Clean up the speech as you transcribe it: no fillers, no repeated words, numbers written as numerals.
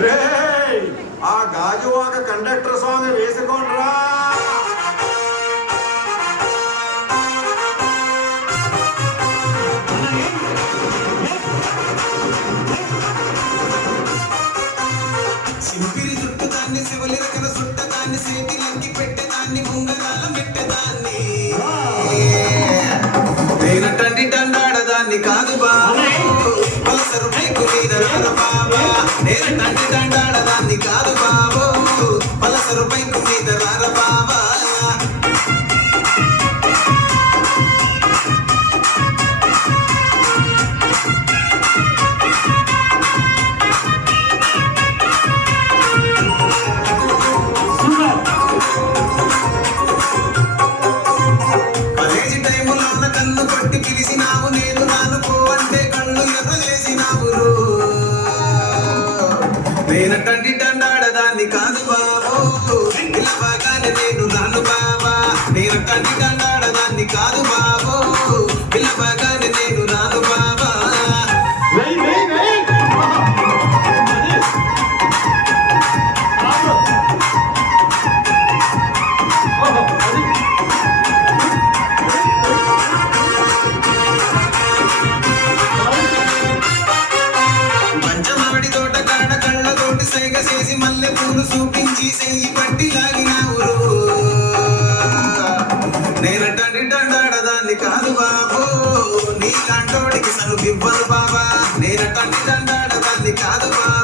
రేయ్, ఆ Gajuwaka conductor song వేసుకోండ్రా. సింపిరి చుట్టదాన్ని Shivali రకన చుట్టదాన్ని చేతిలకి పెట్టేదాన్ని ఉంగరాలం పెట్టేదాన్ని నేనటండి దండాడదాన్ని కాదు బాబా పలసరు బైకు మీద రారు బాబా నేనటండి దండాడదాన్ని కాదు బాబో పలసరు బైకు మీద రారు బాబా కన్ను కొట్టి పిలిచినావు నేను నానుకో అంటే కళ్ళు ఎర్ర చేసినావు నేనటండి దండాడదాన్ని కాదు బాబో పిలవగానే నేను రాను బాబా నేనటండి దండాడదాన్ని కాదు బాబో పిలవగానే నేను రాను బాబా చేసి మల్లె పూలు చూపించి చెయ్యి పట్టి లాగినావు నేనటండి దండాడదాన్ని కాదు బాబో నీ కంటోడికి సను ఇవ్వను బాబా నేనటండి దండాడదాన్ని కాదు బాబా